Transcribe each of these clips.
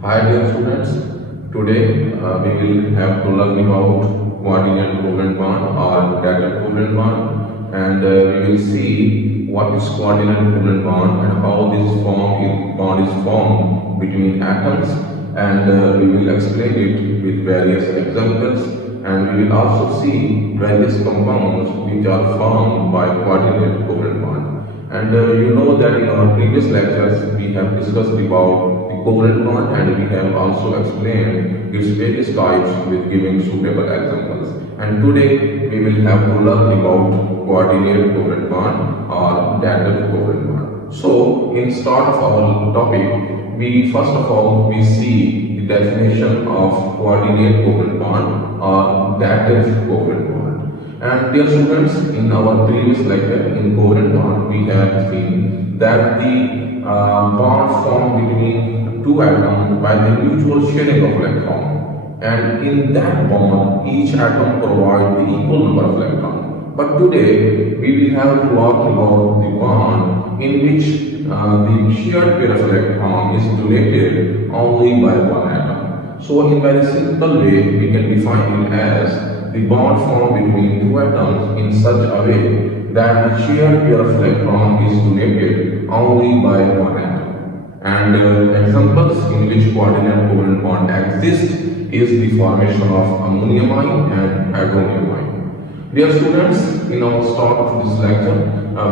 Hi dear students, today we will have to learn about coordinate covalent bond or dative covalent bond, and we will see what is coordinate covalent bond and how this bond is formed between atoms, and we will explain it with various examples, and we will also see various compounds which are formed by coordinate covalent bond. And you know that in our previous lectures we have discussed about the covalent bond, and we have also explained its various types with giving suitable examples. And today we will have to learn about coordinate covalent bond or dative covalent bond. So in start of our topic, we first of all we see the definition of coordinate covalent bond or dative covalent bond. And dear students, in our previous lecture in covalent bond, we have seen that the bond formed between two atoms by the mutual sharing of electron. And in that bond, each atom provides the equal number of electrons. But today, we will have to talk about the bond in which the shared pair of electron is donated only by one atom. So in very simple way, we can define it as the bond formed between two atoms in such a way that the shared pair of electron is donated only by one atom. And examples in which coordinate covalent bond exists is the formation of ammonium ion and hydronium ion. Dear students, in our start of this lecture,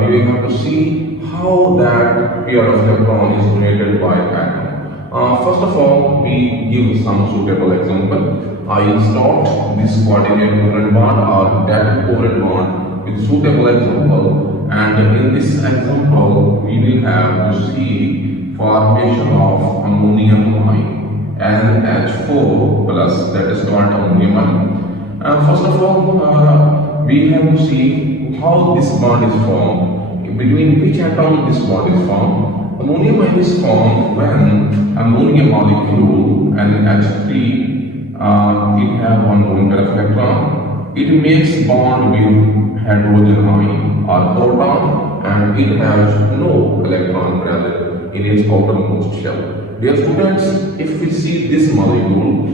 we will have to see how that pair of electron is donated by atom. First of all, we give some suitable example. I installed this coordinate covalent bond or dative covalent bond with suitable example, and in this example we will have to see formation of ammonium ion NH₄, that is called ammonium ion. First of all, we have to see how this bond is formed, between which atom this bond is formed. Ammonium ion is formed when ammonia molecule NH₃, it has one lone pair of electron. It makes bond with hydrogen ion or proton, and it has no electron present in its outermost shell. Dear students, if we see this molecule,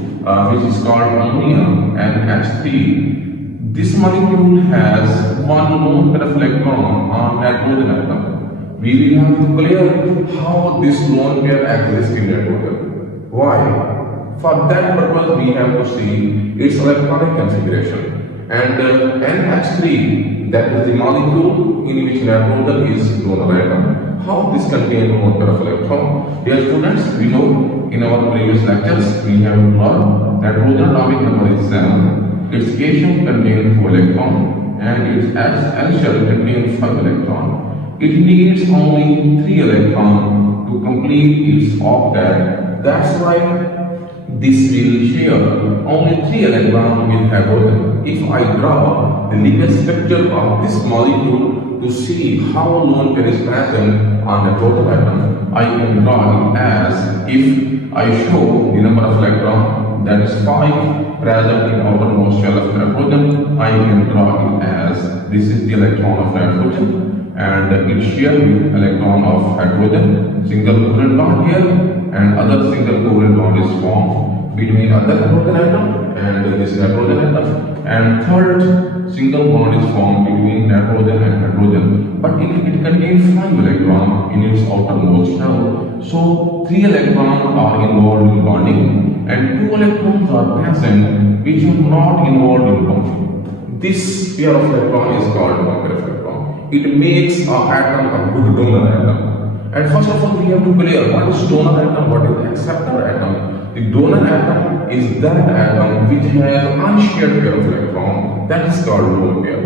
which is called ammonium NH₃, this molecule has one lone pair of electron on nitrogen atom. We will have to clear how this lone pair exists in nitrogen. Why? For that purpose, we have to see its electronic configuration. And NH₃, that is the molecule in which nitrogen is donor atom. How this contains one pair of electron? Dear students, we know in our previous lectures we have learned nitrogen atomic number is 7. Its cation contains 4 electrons and its L shell contains 5 electrons. It needs only 3 electrons to complete its octet. That's why this will share only 3 electrons with hydrogen. If I draw the linear structure of this molecule to see how lone pair is present on the total atom, I can draw it as if I show the number of electrons, that is 5 present in outermost shell of nitrogen. I can draw it as this is the electron of nitrogen, and it shares with electron of hydrogen. Single covalent bond here, and other single covalent bond is formed between other hydrogen atom and this hydrogen atom, and third single bond is formed between nitrogen and hydrogen, but it contains 5 electrons in its outermost shell. So 3 electrons are involved in bonding and 2 electrons are present which are not involved in bonding. This pair of electrons is called one pair of electron. It makes our atom a good donor atom. And first of all, we have to clear what is donor atom, what is acceptor atom. The donor atom is that atom which has unshared pair of electron, that is called lone pair.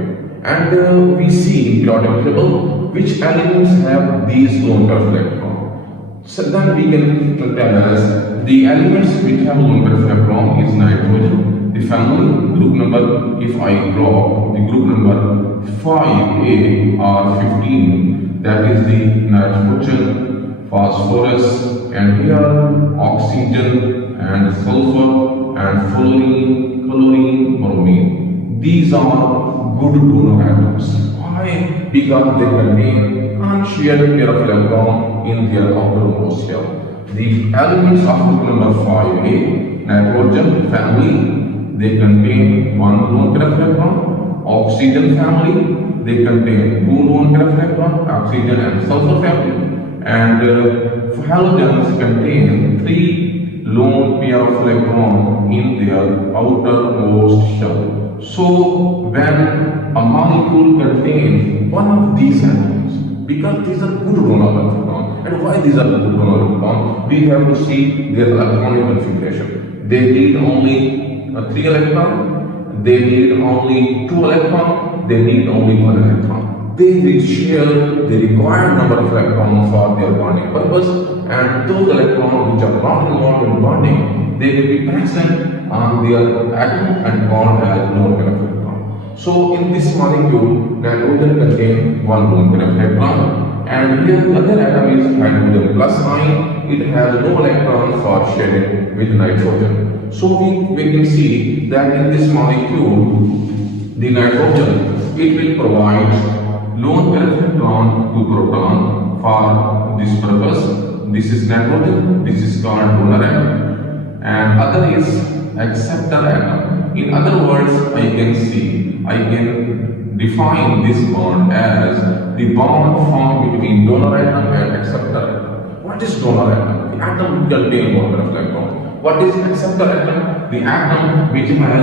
And we see in periodic table which elements have these lone pair of electron. So then we can tell us the elements which have lone pair of electron is nitrogen. The family group number, if I draw the group number 5A or 15, that is the nitrogen, phosphorus, and here oxygen and sulfur and fluorine, chlorine, bromine. These are good donor atoms. Why? Because they contain unshared pair of electron in their outermost shell. The elements of group number 5A, nitrogen family, they contain one lone pair of electron. Oxygen family, they contain two lone pair of electron, oxygen and sulfur family. And halogens contain three lone pair of electron in their outermost shell. So when a molecule contains one of these atoms, because these are good donor electrons, and why these are good donor electrons, we have to see their electronic configuration. They need only 3 electrons, they need only 2 electrons, they need only 1 electron. They will share the required number of electrons for their bonding purpose, and those electrons which are not involved in bonding, they will be present on their atom and called as lone pair of electron. So in this molecule, nitrogen contains one lone pair of electron, and here the other atom is hydrogen plus ion. It has no electrons for sharing with nitrogen. So we can see that in this molecule, the nitrogen, it will provide lone pair of electron to proton for this purpose. This is nitrogen, this is called donor atom, and other is acceptor atom. In other words, I can define this bond as the bond formed between donor atom and acceptor atom. What is donor atom? The atom will contain one pair of electron. What is acceptor atom? The atom which has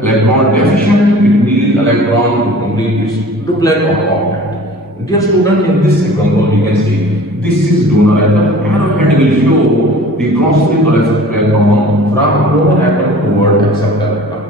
electron deficient, it needs electron to complete its duplet or octet. Dear student, in this example we can see this is donor atom. Arrow head will show the cross-free electron from donor atom toward acceptor atom.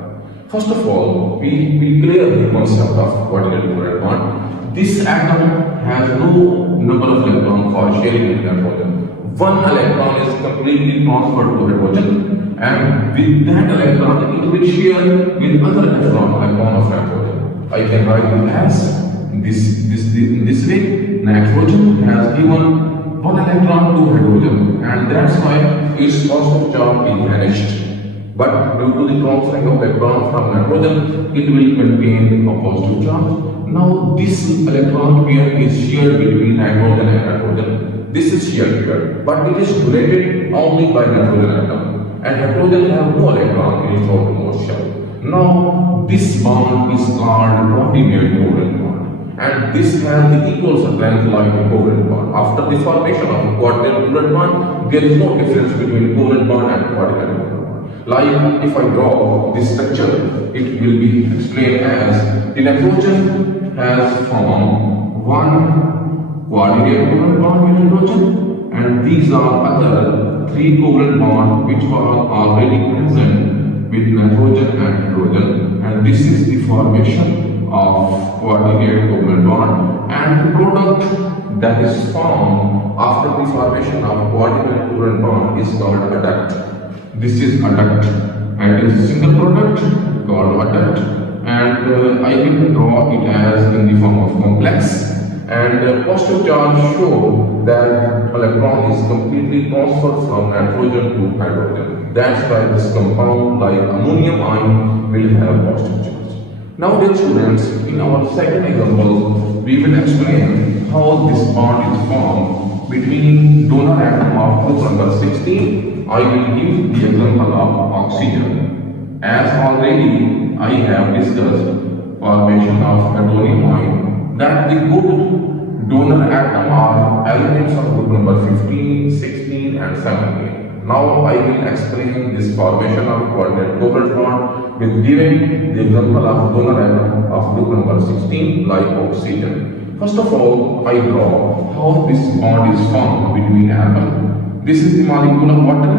First of all, we clear the concept of coordinate covalent bond. This atom has no number of electrons for sharing with nitrogen. One electron is completely transferred to hydrogen, and with that electron it will share with other electron of nitrogen. I can write it as in this way. Nitrogen has given one electron to hydrogen, and that's why its positive charge is vanished. But due to the transferring of electron from nitrogen, it will contain a positive charge. Now this electron pair is shared between nitrogen and hydrogen. This is shared pair, but it is donated only by nitrogen atom, and hydrogen have no electron in its outermost shell. Now this bond is called coordinate covalent bond, and this has the equal strength like a covalent bond. After the formation of a coordinate covalent bond, there is no difference between covalent bond and coordinate covalent bond. Like if I draw this structure, it will be explained as the nitrogen has formed one coordinate covalent bond with hydrogen, and these are other 3 covalent bonds which are already present with nitrogen and hydrogen, and this is the formation of coordinate covalent bond, and the product that is formed after the formation of coordinate covalent bond is called a duct. This is a duct, and it is a single product called a duct, and I will draw it as in the form of complex, and positive charge show that electron is completely transferred from nitrogen to hydrogen. That's why this compound like ammonium ion will have positive charge. Now dear students, in our second example, we will explain how this bond is formed between donor atom of group number 16. I will give the example of oxygen. As already I have discussed formation of hydronium ion, that the good donor atom are elements of group number 15, 16 and 17. Now I will explain this formation of coordinate covalent bond with giving the example of donor atom of group number 16 like oxygen. First of all, I draw how this bond is formed between atoms. This is the molecule of water,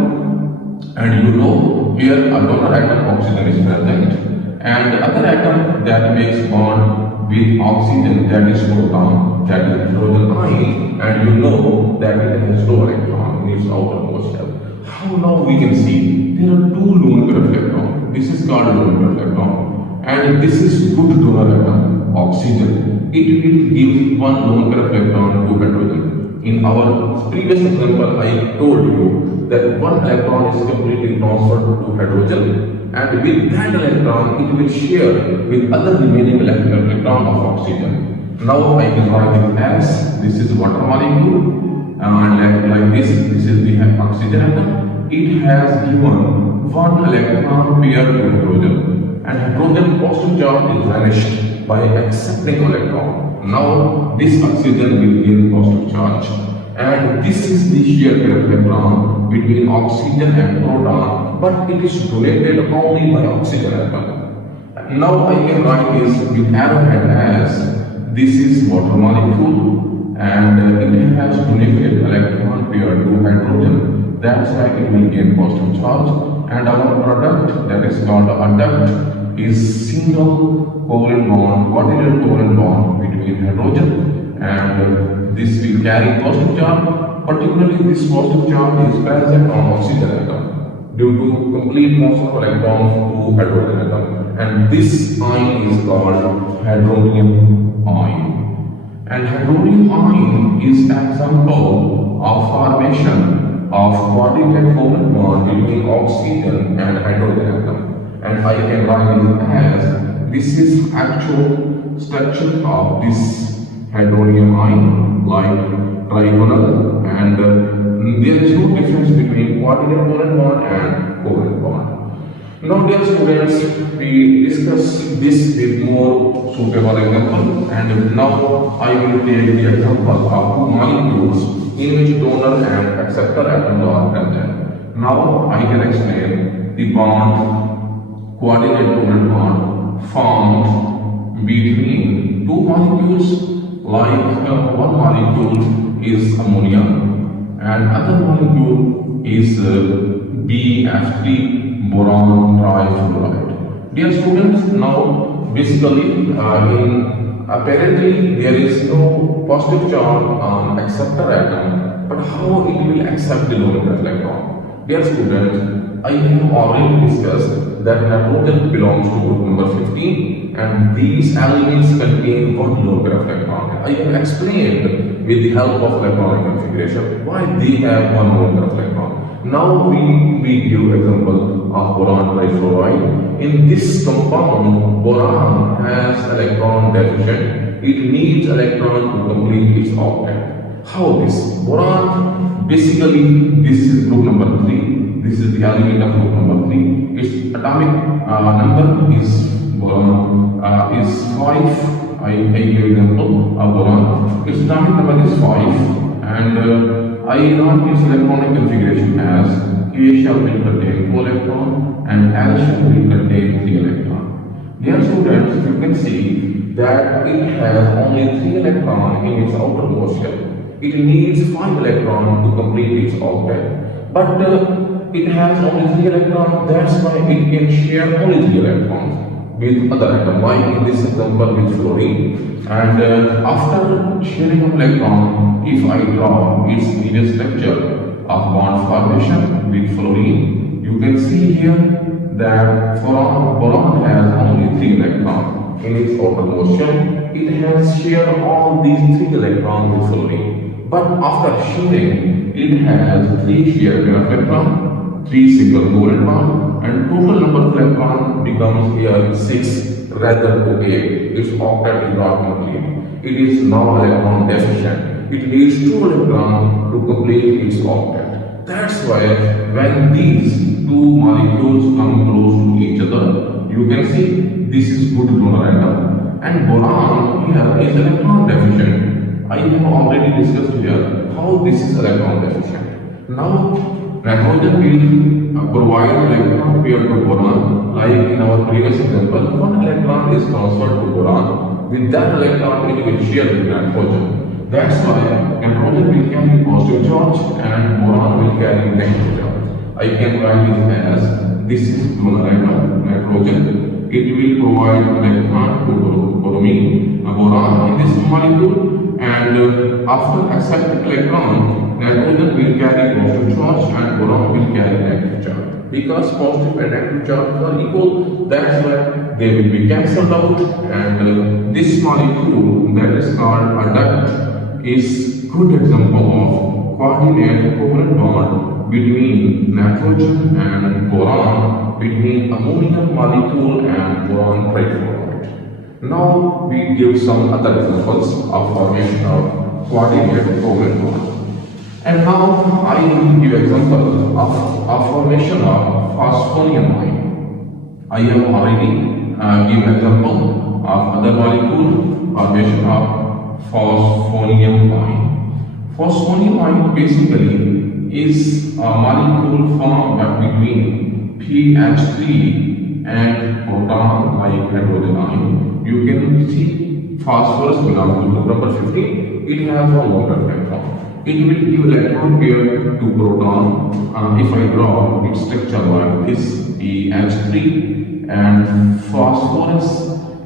and you know here a donor atom oxygen is present, and the other atom that makes bond with oxygen, that is proton, that is hydrogen ion, and you know that it has no electron in its outermost shell. How now we can see there are 2 lone pair of electron. This is called lone pair of electron, and this is good donor atom oxygen. It will give one lone pair of electron to hydrogen. In our previous example, I told you that one electron is completely transferred to hydrogen, and with that electron, it will share with other remaining electron of oxygen. Now I can write it as this is water molecule, like this is the oxygen atom. It has given one electron pair to hydrogen, and hydrogen positive charge is vanished by accepting electron. Now this oxygen will gain positive charge, and this is the shear pair of electron between oxygen and proton, but it is donated only by oxygen atom. Now I can write this with arrowhead as this is water molecule, and it has donated electron pair to hydrogen. That's why it will gain positive charge, and our product, that is called adduct, is single covalent bond, coordinate covalent bond between hydrogen, and this will carry positive charge. Particularly this positive charge is present on oxygen atom due to complete motion of electrons to hydrogen atom, and this ion is called hydronium ion. And hydronium ion is an example of formation of coordinate covalent bond between oxygen and hydrogen atom. And I can write it as this is actual structure of this hydronium ion, like trigonal, and there is no difference between coordinate covalent bond and covalent bond. Now dear students, we discuss this with more suitable example, and now I will take the example of two molecules in which donor and acceptor atoms are present. Now I can explain the bond, coordinate covalent bond formed between two molecules, like one molecule is ammonium and other molecule is BF3 boron trifluoride. Dear students, now basically apparently there is no positive charge on acceptor atom, but how it will accept the low electron? Dear students, I have already discussed that nitrogen belongs to group number 15, and these elements contain one low electron. I have explained with the help of electronic configuration why they have one low electron. Now we give example of boron trifluoride. In this compound, boron has electron deficient. It needs electron to complete its octet. How this? Boron, basically this is group number 3. This is the element of group number 3. Its atomic number is boron is 5. I give example of boron. Its atomic number is 5, and ion is electronic configuration as K shell will contain 2 electrons and L shell will contain 3 electrons. Dear students, you can see that it has only 3 electrons in its outermost shell. It needs 5 electrons to complete its octet. But it has only 3 electrons, that's why it can share only 3 electrons with other atom, like in this example with fluorine. And after sharing of electron, if I draw its immediate structure of bond formation with fluorine, you can see here that boron has only 3 electrons in its outermost shell. It has shared all these 3 electrons with fluorine, but after sharing, it has 3 shared electrons, 3 single covalent bond, and total number of electrons becomes here 6 rather than 8. Its octet is not complete. It is now electron deficient. It needs 2 electrons to complete its octet. That's why when these two molecules come close to each other, you can see this is good donor atom, and boron here is electron deficient. I have already discussed here how this is electron deficient. Now nitrogen will provide electron pair to boron, like in our previous example, 1 electron is transferred to boron. With that electron, it will share with nitrogen. That's why nitrogen will carry positive charge and boron will carry negative charge. I can write it as this is donor atom, nitrogen. It will provide electron to bromine, boron in this molecule, and after accepting electron, nitrogen will carry positive charge and boron will carry negative charge. Because positive and negative charges are equal, that's why they will be cancelled out, and this molecule that is called adduct is good example of coordinate covalent bond between nitrogen and boron, between ammonium molecule and boron trifluoride. Now we give some other examples of formation of coordinate covalent bond. And now I will give example of formation of phosphonium ion. I have already given example of other molecule formation of phosphonium ion. Phosphonium ion basically is a molecule formed between pH3 and proton like hydrogen ion. You can see phosphorus belongs to group number 15. It has a water electron. It will give electron pair to proton. If I draw its structure like this, pH3, and phosphorus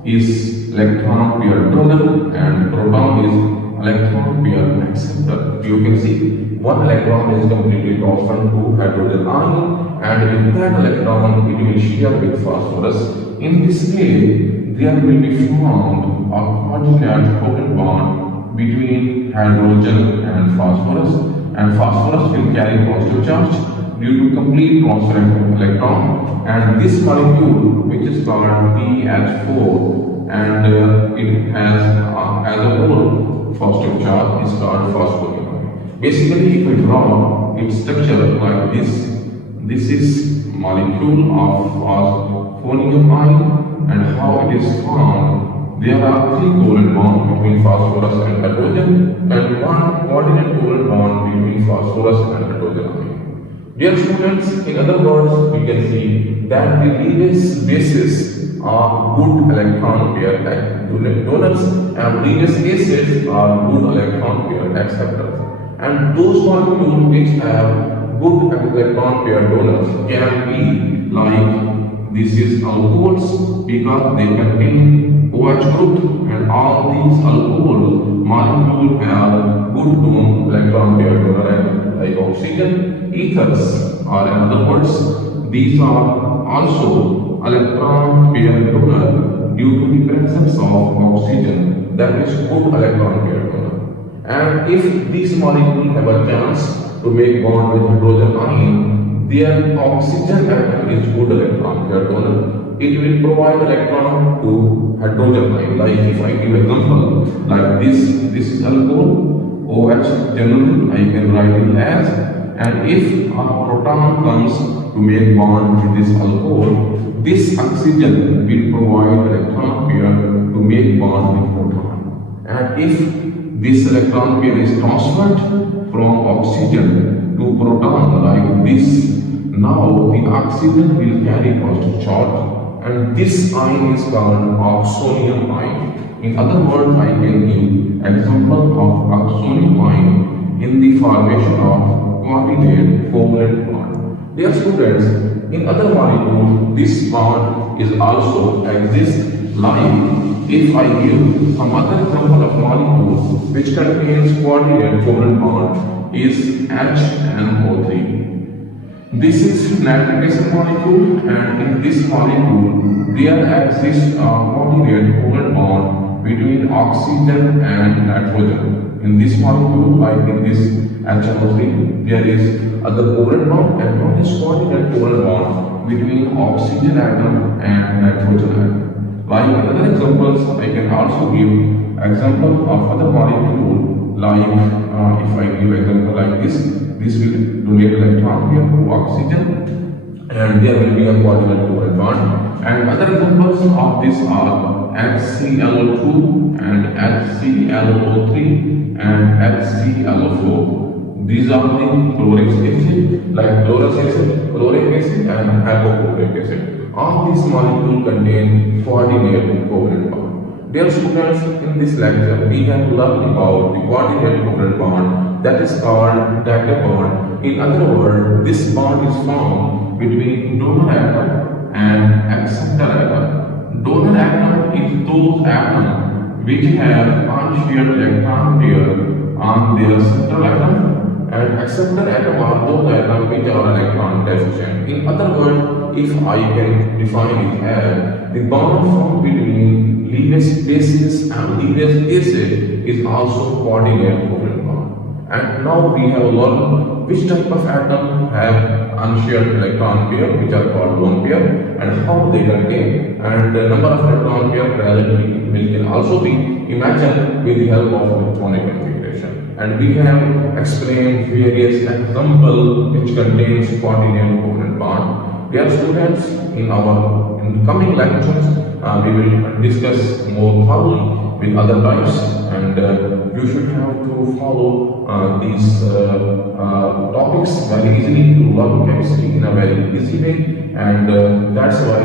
is electron pair donor and proton is electron pair acceptor. You can see one electron is completely transferred to hydrogen ion, and with that electron it will share with phosphorus. In this way, there will be formed a coordinate covalent bond between hydrogen and phosphorus will carry positive charge due to complete transfer of electron, and this molecule, which is called PH4, and it has as a whole positive charge, is called phosphonium. Basically, if I draw its structure like this is molecule of phosphonium ion, and how it is formed. There are three covalent bonds between phosphorus and hydrogen, and one coordinate covalent bond between phosphorus and hydrogen ion. Dear students, in other words, we can see that the Lewis bases are good electron pair donors, and Lewis acids are good electron pair acceptors. And those molecules which have good electron pair donors can be like this is alcohols because they contain OH group, and all these alcohol molecules have good electron pair donor like oxygen. Ethers are, in other words, these are also electron pair donor due to the presence of oxygen, that is good electron pair donor. And if these molecules have a chance to make bond with hydrogen ion, their oxygen atom is good electron pair donor. It will provide electron to hydrogen ion. Like if I give example like this is alcohol, OH generally I can write it as, and if a proton comes to make bond with this alcohol, this oxygen will provide electron pair to make bond with proton. And if this electron pair is transferred from oxygen to proton like this, now the oxygen will carry positive charge, and this ion is called oxonium ion. In other words, I can give example of oxonium ion in the formation of coordinate covalent bond. Dear students, in other molecules, this bond is also exists like if I give some other example of molecule which contains coordinate covalent bond is HNO3. This is nitric acid molecule, and in this molecule there exists a coordinate covalent bond between oxygen and nitrogen. In this molecule, like in this HNO3, there is other covalent bond, and one is coordinate covalent bond between oxygen atom and nitrogen atom. Like in other examples, I can also give example of other molecule like if I give example like this will donate electron here to oxygen, and there will be a coordinate covalent bond. And other examples of this are HClO2 and HClO3 and HClO4. These are the chloric acid, like chlorous acid, chloric acid, and hypochlorite acid. All these molecules contain coordinate covalent bond. Dear students, in this lecture we have learned about the coordinate covalent bond, that is called Dative Bond. In other words, this bond is formed between donor atom and acceptor atom. Donor atom is those atoms which have unshared electron pair on their central atom, and acceptor atom are those atoms which are electron deficient. In other words, if I can define it as the bond formed between Lewis bases and Lewis acid is also coordinate covalent bond. And now we have learned which type of atom have unshared electron pair, which are called lone pair, and how they contain, and the number of electron pair present can also be imagined with the help of electronic configuration. and we have explained various examples which contains coordinate covalent bond. Dear students, in coming lectures, we will discuss more thoroughly with other types, and you should have to follow these topics very easily to learn chemistry in a very easy way, and that's why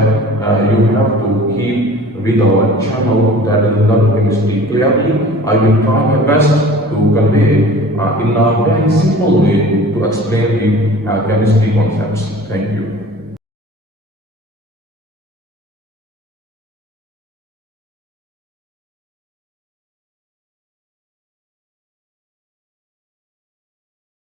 you have to keep with our channel, that is Learn Chemistry Clearly. I will try my best to convey in a very simple way to explain the chemistry concepts. Thank you.